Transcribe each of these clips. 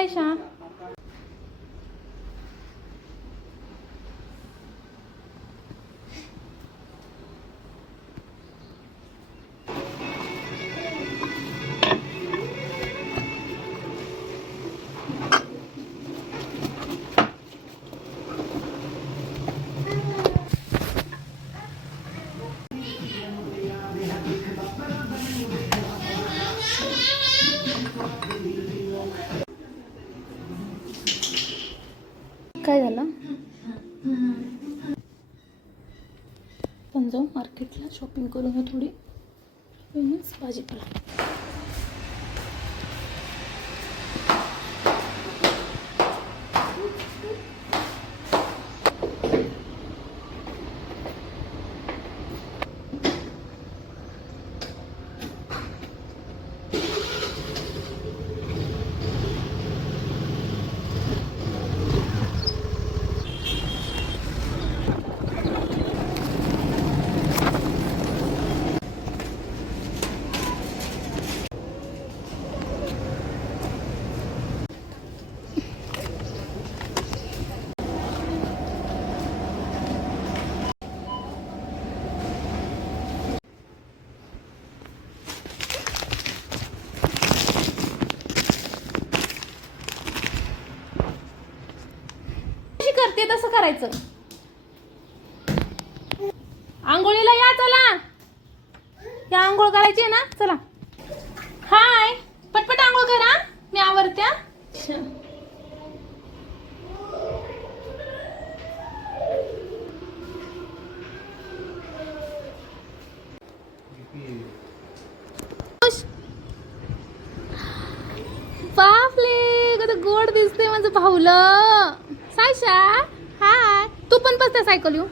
सायशा? काय झालं? पण जाऊ मार्केटला शॉपिंग करून थोडी भाजीपाला. करते तसं करायचं. आंघोळीला या, चला. या आंघोळ करायची ना, चला. हाय, पटपट आंघोळ करा, मी आवरते. बापले, किती गोड दिसते माझं भाऊलं. सायशा, हाय. तू पण बसते सायकल येऊ.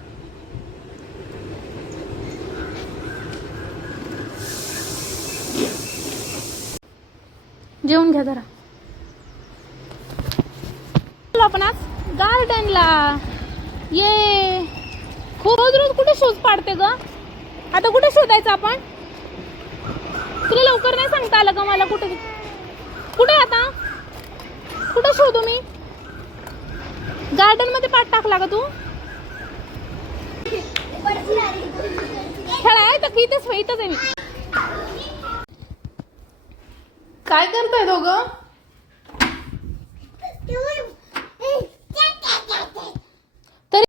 जेवून घ्या जरा. आपण आज गार्डनला ये. रोज रोज कुठे शोध पाडते ग? आता कुठे शोधायचं आपण? तुला लवकर नाही सांगता आलं का मला? कुठे कुठे आता कुठे शोधू मी? गार्डन मध्ये पाठ टाकला का तू? खेळाय तर इथेच इथंच आहे मी. काय करताय दोघं?